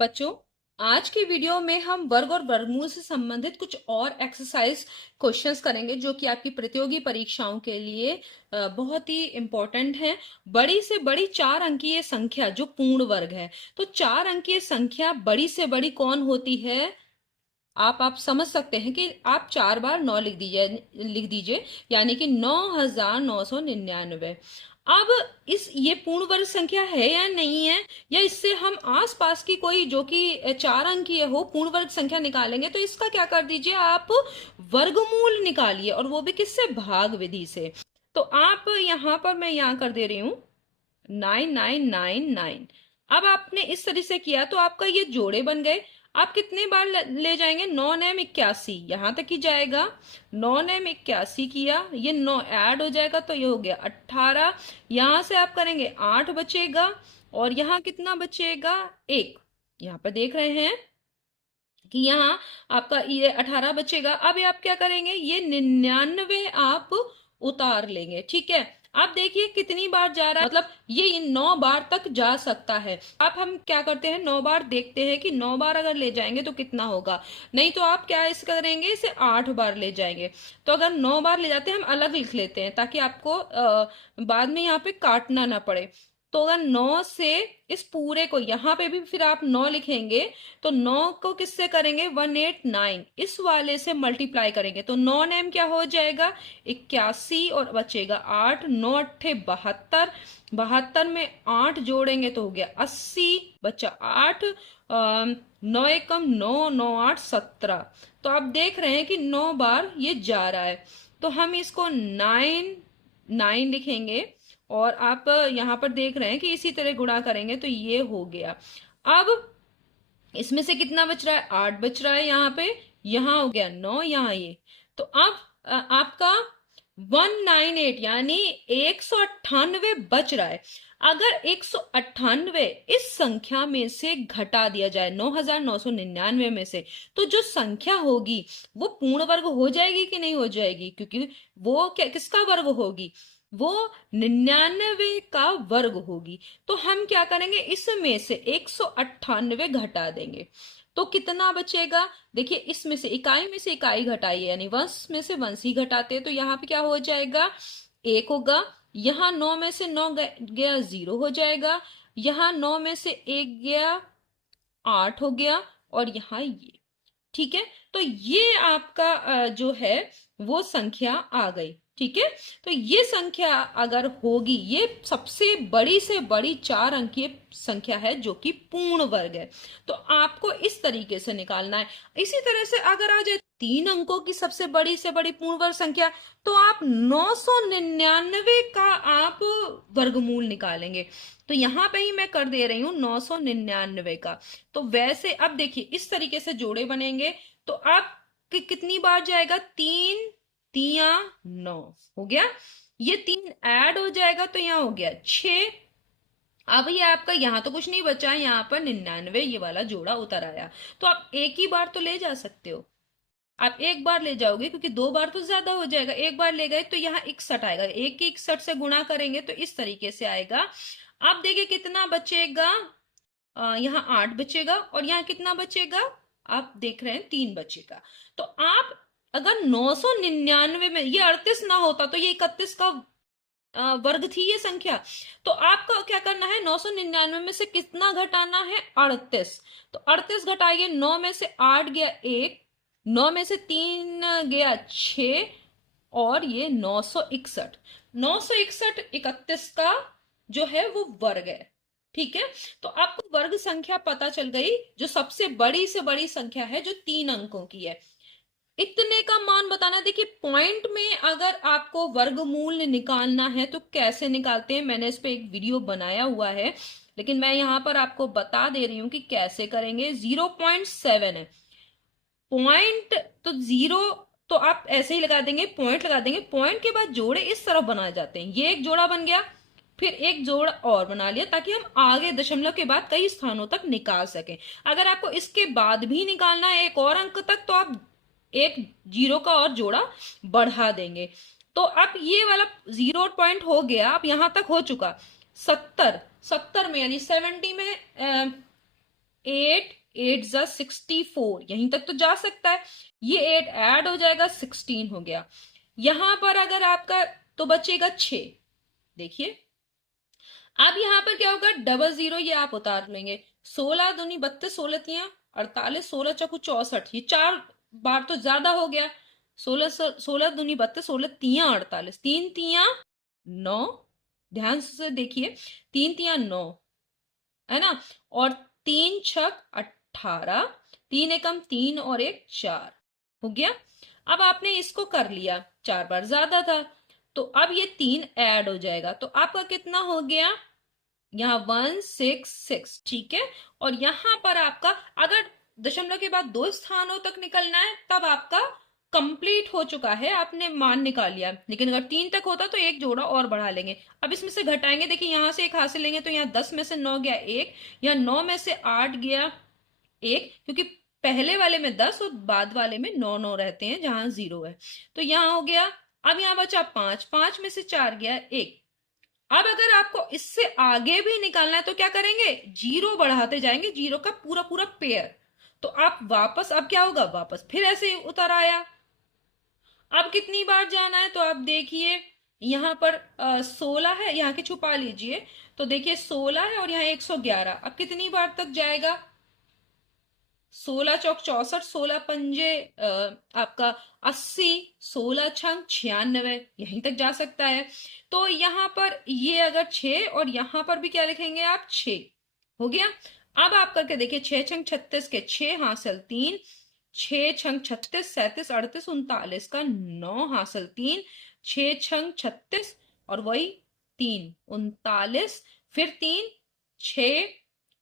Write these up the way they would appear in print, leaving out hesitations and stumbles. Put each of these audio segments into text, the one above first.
बच्चों, आज की वीडियो में हम वर्ग और वर्गमूल से संबंधित कुछ और एक्सरसाइज क्वेश्चंस करेंगे जो कि आपकी प्रतियोगी परीक्षाओं के लिए बहुत ही इंपॉर्टेंट है। बड़ी से बड़ी 4 अंकीय संख्या जो पूर्ण वर्ग है, तो 4 अंकीय संख्या बड़ी से बड़ी कौन होती है? आप समझ सकते हैं कि आप 4 बार 9 लिख दीजिए, यानी कि 9,999। अब इस ये पूर्ण वर्ग संख्या है या नहीं है, या इससे हम आसपास की कोई जो कि 4 अंकीय हो पूर्ण वर्ग संख्या निकालेंगे, तो इसका क्या कर दीजिए, आप वर्गमूल निकालिए, और वो भी किससे? भाग विधि से। तो आप यहां पर मैं यहां कर दे रही हूं 9999। अब आपने इस तरह से किया तो आपका ये जोड़े बन गए। आप कितने बार ले जाएंगे? 9 9 81 यहां तक ही जाएगा। 9 9 81 किया, ये 9 ऐड हो जाएगा तो ये हो गया 18। यहां से आप करेंगे 8 बचेगा, और यहां कितना बचेगा? 1। यहां पर देख रहे हैं कि यहाँ आपका ये 18 बचेगा। अब ये आप क्या करेंगे, ये 99 आप उतार लेंगे। ठीक है, आप देखिए कितनी बार जा रहा है, मतलब ये 9 बार तक जा सकता है। आप हम क्या करते हैं, 9 बार देखते हैं कि 9 बार अगर ले जाएंगे तो कितना होगा। नहीं तो आप क्या इस करेंगे, इसे 8 बार ले जाएंगे। तो अगर 9 बार ले जाते हैं, हम अलग लिख लेते हैं ताकि आपको बाद में यहाँ पे काटना ना पड़े। तो अगर 9 से इस पूरे को, यहां पे भी फिर आप 9 लिखेंगे, तो 9 को किससे करेंगे? 189 इस वाले से मल्टीप्लाई करेंगे, तो 9 9 क्या हो जाएगा? 81, और बचेगा 8। 9 अट्ठे 72, 72 में 8 जोड़ेंगे तो हो गया 80, बचा 8। 9 एकम 9, 9 8 17। तो आप देख रहे हैं कि 9 बार ये जा रहा है, तो हम इसको 9 9 लिखेंगे। और आप यहाँ पर देख रहे हैं कि इसी तरह गुणा करेंगे तो ये हो गया। अब इसमें से कितना बच रहा है? 8 बच रहा है यहाँ पे। यहाँ हो गया 9, यहाँ ये। तो अब आपका 198 यानी 198 बच रहा है। अगर 198 इस संख्या में से घटा दिया जाए 9,999 में से, तो जो संख्या होगी वो पूर्ण वर्ग हो जाएगी कि नहीं हो जाएगी? क्योंकि वो क्या, किसका वर्ग होगी? वो 99 का वर्ग होगी। तो हम क्या करेंगे, इसमें से 198 घटा देंगे, तो कितना बचेगा? देखिए, इसमें से इकाई में से इकाई घटाई है, यानी वंश में से वंश ही घटाते हैं, तो यहाँ पे क्या हो जाएगा? 1 होगा। यहाँ 9 में से 9 गया, 0 हो जाएगा। यहाँ 9 में से 1 गया, 8 हो गया। और यहाँ ये। ठीक है, तो ये आपका जो है वो संख्या आ गई। ठीक है, तो ये संख्या अगर होगी, ये सबसे बड़ी से बड़ी 4 अंकीय संख्या है जो कि पूर्ण वर्ग है। तो आपको इस तरीके से निकालना है। इसी तरह से अगर आ जाए 3 अंकों की सबसे बड़ी से बड़ी पूर्ण वर्ग संख्या, तो आप 999 का आप वर्गमूल निकालेंगे। तो यहां पे ही मैं कर दे रही हूं 999 का। तो वैसे अब देखिए इस तरीके से जोड़े बनेंगे, तो आप कितनी बार जाएगा? 3 तिया 9 हो गया। ये 3 ऐड हो जाएगा तो यहाँ हो गया 6। अब ये आपका यहाँ तो कुछ नहीं बचा, यहाँ पर 99 ये वाला जोड़ा उतर आया। तो आप एक ही बार तो ले जा सकते हो। आप एक बार ले जाओगे क्योंकि 2 बार तो ज्यादा हो जाएगा। एक बार ले गए तो यहाँ 61 आएगा, 1 की 61 से गुणा करेंगे तो इस तरीके से आएगा। आप देखिए कितना बचेगा, यहाँ 8 बचेगा, और यहाँ कितना बचेगा? आप देख रहे हैं 3 बचेगा। तो आप अगर 999 में ये 38 ना होता तो ये 31 का वर्ग थी ये संख्या। तो आपको क्या करना है, 999 में से कितना घटाना है? 38। तो 38 घटाइए, 9 में से 8 गया 1, 9 में से 3 गया 6, और ये 961। 961 31 का जो है वो वर्ग है। ठीक है, तो आपको वर्ग संख्या पता चल गई, जो सबसे बड़ी से बड़ी संख्या है जो 3 अंकों की है। इतने का मान बताना। देखिए, पॉइंट में अगर आपको वर्गमूल निकालना है तो कैसे निकालते हैं, मैंने इस पे एक वीडियो बनाया हुआ है, लेकिन मैं यहां पर आपको बता दे रही हूं कि कैसे करेंगे। 0.7 है पॉइंट, तो 0 तो आप ऐसे ही लगा देंगे, पॉइंट लगा देंगे। पॉइंट के बाद जोड़े इस तरफ बनाए जाते हैं। ये एक जोड़ा बन गया, फिर एक जोड़ और बना लिया, ताकि हम आगे दशमलव के बाद कई स्थानों तक निकाल सकें। अगर आपको इसके बाद भी निकालना है एक और अंक तक, तो आप एक 0 का और जोड़ा बढ़ा देंगे। तो अब ये वाला 0 हो गया, अब यहां तक हो चुका। 70 में यानी 70 में 8 8 जा 64, यहीं तक तो जा सकता है। ये 8 ऐड हो जाएगा, 16 हो गया। यहां पर अगर आपका तो बचेगा 6। देखिए अब यहाँ पर क्या होगा, डबल जीरो ये आप उतार लेंगे। 16 दूनी 32, 16 तिया 48, 16 चौकू 64, ये 4 बार तो ज्यादा हो गया। 16 दूनी 32, 16 तिया 48, 3 तिया 9, ध्यान से देखिए, 3 तिया 9 है ना, और 3 छक 18, 3 एकम 3 और 1 4 हो गया। अब आपने इसको कर लिया, 4 बार ज्यादा था, तो अब ये 3 ऐड हो जाएगा, तो आपका कितना हो गया, यहाँ 166, ठीक है। और यहां पर आपका अगर दशमलव के बाद 2 स्थानों तक निकलना है तब आपका कंप्लीट हो चुका है, आपने मान निकाल लिया। लेकिन अगर 3 तक होता तो एक जोड़ा और बढ़ा लेंगे। अब इसमें से घटाएंगे, देखिए यहां से 1 हासिल लेंगे तो यहाँ 10 में से 9 गया 1, यहाँ 9 में से 8 गया 1, क्योंकि पहले वाले में 10 और बाद वाले में 9 9 रहते हैं जहां 0 है, तो यहाँ हो गया। अब यहाँ बचा 5, 5 में से 4 गया 1। अब अगर आपको इससे आगे भी निकालना है तो क्या करेंगे, जीरो बढ़ाते जाएंगे, जीरो का पूरा पूरा पेयर। तो आप वापस, अब क्या होगा, वापस फिर ऐसे उतर आया। अब कितनी बार जाना है, तो आप देखिए यहां पर 16 है, यहाँ के छुपा लीजिए, तो देखिए 16 है और यहाँ 111, अब कितनी बार तक जाएगा, 16 चौक 64, 16 पंजे आपका 80, 16 छंग 96, यहीं तक जा सकता है। तो यहां पर ये अगर 6 और यहां पर भी क्या लिखेंगे आप, 6 हो गया। अब आप करके देखिए, 6 छंग 36 के 6 हासिल 3, 6 छंग 36, 37, 38, 39 का 9 हासिल 3, 6 छंग 36 और वही 3 39, फिर 3 6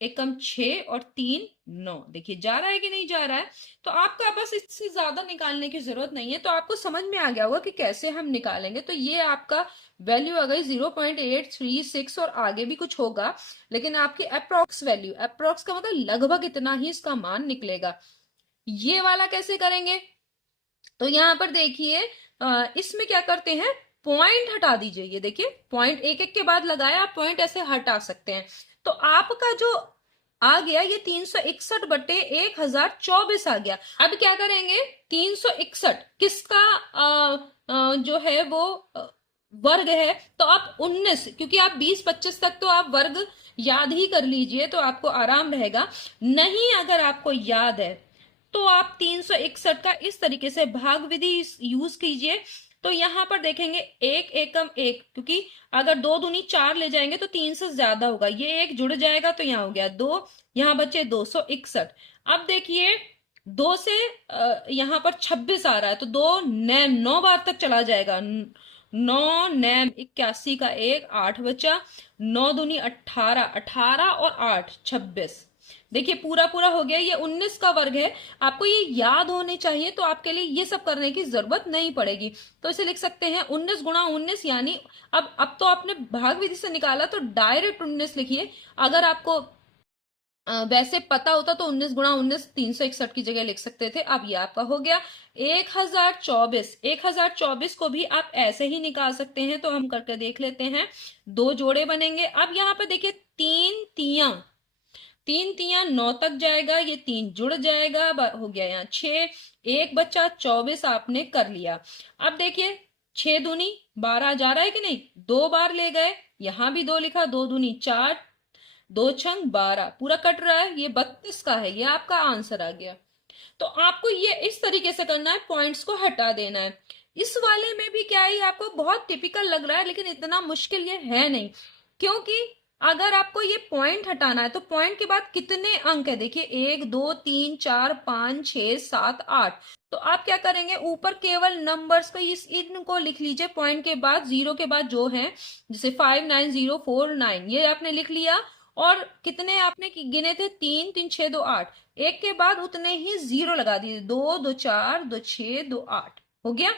एकम 6 और 3 9, देखिए जा रहा है कि नहीं जा रहा है। तो आपका बस इससे ज्यादा निकालने की जरूरत नहीं है, तो आपको समझ में आ गया होगा कि कैसे हम निकालेंगे। तो ये आपका वैल्यू आ गई 0.836 और आगे भी कुछ होगा, लेकिन आपकी अप्रोक्स वैल्यू, अप्रोक्स का मतलब लगभग इतना ही इसका मान निकलेगा। ये वाला कैसे करेंगे, तो यहां पर देखिए इसमें क्या करते हैं, पॉइंट हटा दीजिए। ये देखिए पॉइंट एक एक के बाद लगाया, आप पॉइंट ऐसे हटा सकते हैं। तो आपका जो आ गया ये 361 बटे 1024 आ गया। अब क्या करेंगे, 361 किसका जो है वो वर्ग है, तो आप 19, क्योंकि आप 20-25 तक तो आप वर्ग याद ही कर लीजिए तो आपको आराम रहेगा। नहीं अगर आपको याद है तो आप 361 का इस तरीके से भाग विधि यूज कीजिए। तो यहां पर देखेंगे 1 एकम 1, क्योंकि अगर 2 दूनी 4 ले जाएंगे तो 3 से ज्यादा होगा, ये 1 जुड़ जाएगा तो यहाँ हो गया 2, यहाँ बचे 261। अब देखिए 2 से यहाँ पर 26 आ रहा है, तो 2 नैम 9 बार तक चला जाएगा, 9 नैम 81 का 1 8 बचा, 9 दूनी 18, 18 और 8 26, देखिए पूरा पूरा हो गया। ये 19 का वर्ग है, आपको ये याद होने चाहिए, तो आपके लिए ये सब करने की जरूरत नहीं पड़ेगी। तो इसे लिख सकते हैं 19 गुणा 19, यानी अब तो आपने भाग विधि से निकाला तो डायरेक्ट 19 लिखिए। अगर आपको वैसे पता होता तो 19 गुणा 19 361 की जगह लिख सकते थे। अब ये आपका हो गया 1024। 1024 को भी आप ऐसे ही निकाल सकते हैं, तो हम करके देख लेते हैं। 2 जोड़े बनेंगे। अब यहाँ पर देखिए 3 तिया 3 तिया 9 तक जाएगा, ये 3 जुड़ जाएगा, हो गया यहाँ 6, एक बच्चा 24 आपने कर लिया। अब देखिए 6 दूनी 12 जा रहा है कि नहीं, 2 बार ले गए, यहां भी 2 लिखा, 2 दूनी 4, 2 छंग 12, पूरा कट रहा है, ये 32 का है, ये आपका आंसर आ गया। तो आपको ये इस तरीके से करना है, पॉइंट्स को हटा देना है। इस वाले में भी क्या है, आपको बहुत टिपिकल लग रहा है लेकिन इतना मुश्किल ये है नहीं, क्योंकि अगर आपको ये पॉइंट हटाना है तो पॉइंट के बाद कितने अंक है, देखिए 1 2 3 4 5 6 7 8, तो आप क्या करेंगे, ऊपर केवल नंबर्स को इनको लिख लीजिए, पॉइंट के बाद जीरो के बाद जो है, जैसे 59049 ये आपने लिख लिया। और कितने आपने गिने थे, 3 3 6 2 8, एक के बाद उतने ही जीरो लगा दिए, 2 2 4 2 6 2 8 हो गया।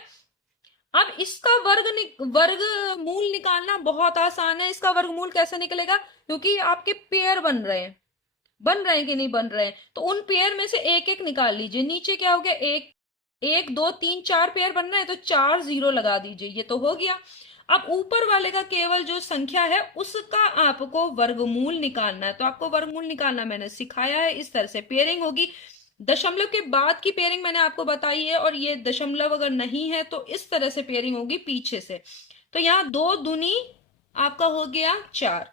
अब इसका वर्गमूल निकालना बहुत आसान है। इसका वर्गमूल कैसे निकलेगा, क्योंकि आपके पेयर बन रहे हैं कि नहीं बन रहे हैं, तो उन पेयर में से एक एक निकाल लीजिए। नीचे क्या हो गया, 1 1 2 3 4 पेयर बन रहे हैं, तो 4 0 लगा दीजिए, ये तो हो गया। अब ऊपर वाले का केवल जो संख्या है उसका आपको वर्गमूल निकालना है। तो आपको वर्गमूल निकालना मैंने सिखाया है। इस तरह से पेयरिंग होगी। दशमलव के बाद की पेयरिंग मैंने आपको बताई है, और ये दशमलव अगर नहीं है तो इस तरह से पेयरिंग होगी पीछे से। तो यहाँ 2 दूनी आपका हो गया 4,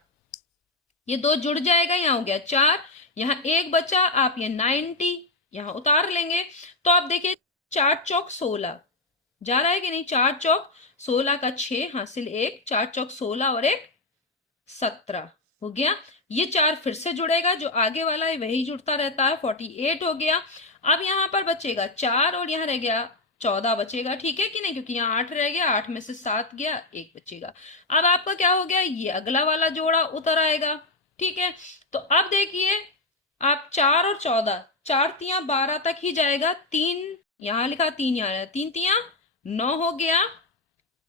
ये 2 जुड़ जाएगा, यहाँ हो गया 4, यहाँ 1 बचा, आप ये 90 यहाँ उतार लेंगे। तो आप देखिए 4 चौक 16 जा रहा है कि नहीं, 4 चौक 16 का 6 हासिल 1, 4 चौक 16 और 1 17 हो गया। ये 4 फिर से जुड़ेगा, जो आगे वाला है वही जुड़ता रहता है, 48 हो गया। अब यहाँ पर बचेगा 4 और यहाँ रह गया 14 बचेगा, ठीक है कि नहीं, क्योंकि यहाँ 8 रह गया, 8 में से 7 गया, 1 बचेगा। अब आपका क्या हो गया, ये अगला वाला जोड़ा उतर आएगा, ठीक है। तो अब देखिए आप 4 और 14, 4 तियां 12 तक ही जाएगा, 3 यहां लिखा, 3 यहाँ, 3 तियां 9 हो गया,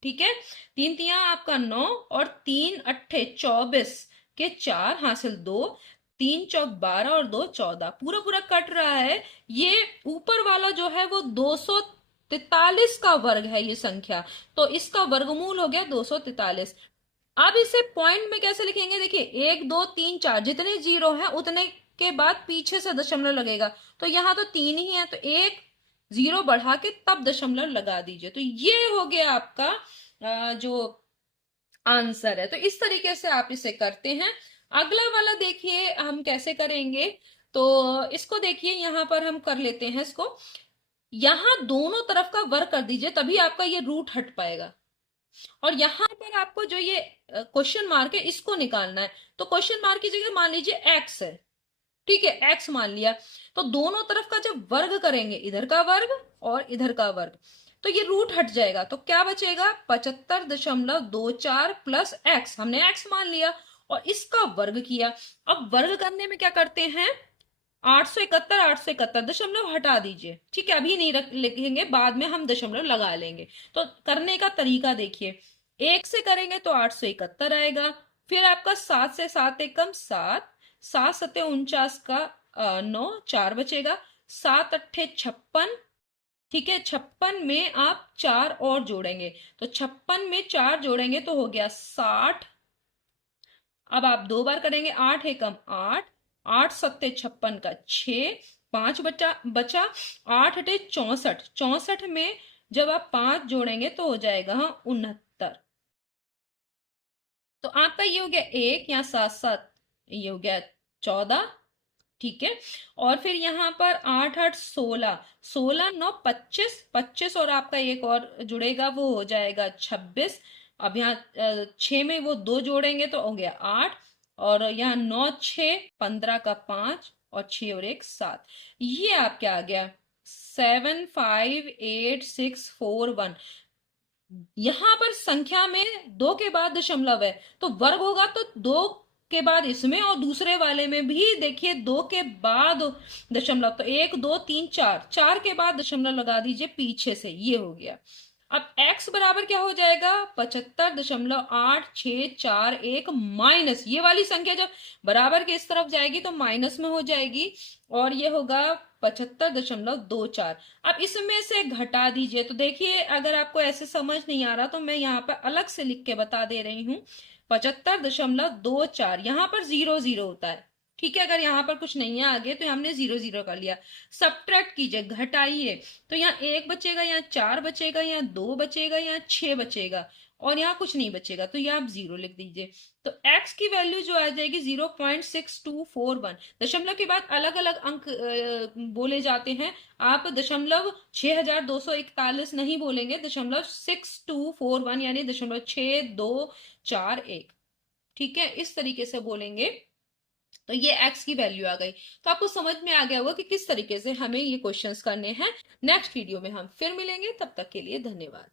ठीक है। 3 तियां आपका 9 और 3 अट्ठे 24 के 4 हासिल 2, 3 चौक 12 और 2 14, पूरा पूरा कट रहा है। ये ऊपर वाला जो है वो 243 का वर्ग है ये संख्या, तो इसका वर्गमूल हो गया 243। अब इसे पॉइंट में कैसे लिखेंगे, देखिए 1 2 3 4 जितने जीरो हैं उतने के बाद पीछे से दशमलव लगेगा। तो यहाँ तो 3 ही है, तो 1 0 बढ़ा के तब दशमलव लगा दीजिए। तो ये हो गया आपका जो आंसर है। तो इस तरीके से आप इसे करते हैं। अगला वाला देखिए हम कैसे करेंगे। तो इसको देखिए, यहां पर हम कर लेते हैं इसको, यहां दोनों तरफ का वर्ग कर दीजिए, तभी आपका ये रूट हट पाएगा। और यहां पर आपको जो ये क्वेश्चन मार्क है इसको निकालना है। तो क्वेश्चन मार्क की जगह मान लीजिए एक्स है, ठीक है, एक्स मान लिया। तो दोनों तरफ का जब वर्ग करेंगे, इधर का वर्ग और इधर का वर्ग, तो ये रूट हट जाएगा। तो क्या बचेगा, 75.24 प्लस एक्स, हमने एक्स मान लिया और इसका वर्ग किया। अब वर्ग करने में क्या करते हैं, 871 दशमलव हटा दीजिए, ठीक है, अभी नहीं लिखेंगे, बाद में हम दशमलव लगा लेंगे। तो करने का तरीका देखिए, 1 से करेंगे तो 871 आएगा, फिर आपका 7 से 7 एकम 7, 7 सत्ते 49 का 9, 4 बचेगा, 7 अट्ठे 56, ठीक है, 56 में आप 4 और जोड़ेंगे, तो 56 में 4 जोड़ेंगे तो हो गया 60। अब आप 2 बार करेंगे, 8 एकम 8, 8 सत्ते 56 का 6, 5 बचा 8 अटे 64, 64 में जब आप 5 जोड़ेंगे तो हो जाएगा 69। तो आपका ये हो गया 1, यहाँ 7 7 ये हो गया 14, ठीक है। और फिर यहाँ पर 8 8 16, 16 9 25, 25 और आपका एक और जुड़ेगा वो हो जाएगा 26। अब यहाँ 6 में वो 2 जोड़ेंगे तो हो गया 8, और यहाँ 9 6 15 का 5 और 6 और 1 7, ये आपके आ गया 7 5 8 6 4 1। यहां पर संख्या में 2 के बाद दशमलव है, तो वर्ग होगा तो 2 के बाद इसमें, और दूसरे वाले में भी देखिए 2 के बाद दशमलव, तो 1 2 3 4, 4 के बाद दशमलव लगा दीजिए पीछे से, ये हो गया। अब x बराबर क्या हो जाएगा, 75.8641 माइनस, ये वाली संख्या जब बराबर के इस तरफ जाएगी तो माइनस में हो जाएगी, और ये होगा 75.24। अब इसमें से घटा दीजिए। तो देखिए अगर आपको ऐसे समझ नहीं आ रहा तो मैं यहाँ पर अलग से लिख के बता दे रही हूँ, 75.24, यहाँ पर 0 0 होता है, ठीक है। अगर यहाँ पर कुछ नहीं है आगे तो हमने 0 0 कर लिया। सब्ट्रैक्ट कीजिए, घटाइए, तो यहाँ 1 बचेगा, यहाँ 4 बचेगा, यहाँ 2 बचेगा, यहाँ 6 बचेगा, और यहाँ कुछ नहीं बचेगा, तो यहाँ आप 0 लिख दीजिए। तो x की वैल्यू जो आ जाएगी 0.6241। दशमलव के बाद अलग अलग अंक बोले जाते हैं, आप दशमलव 6241 नहीं बोलेंगे, दशमलव 6241 यानी दशमलव 6241, ठीक है, इस तरीके से बोलेंगे। तो ये x की वैल्यू आ गई। तो आपको समझ में आ गया होगा कि किस तरीके से हमें ये क्वेश्चंस करने हैं। नेक्स्ट वीडियो में हम फिर मिलेंगे, तब तक के लिए धन्यवाद।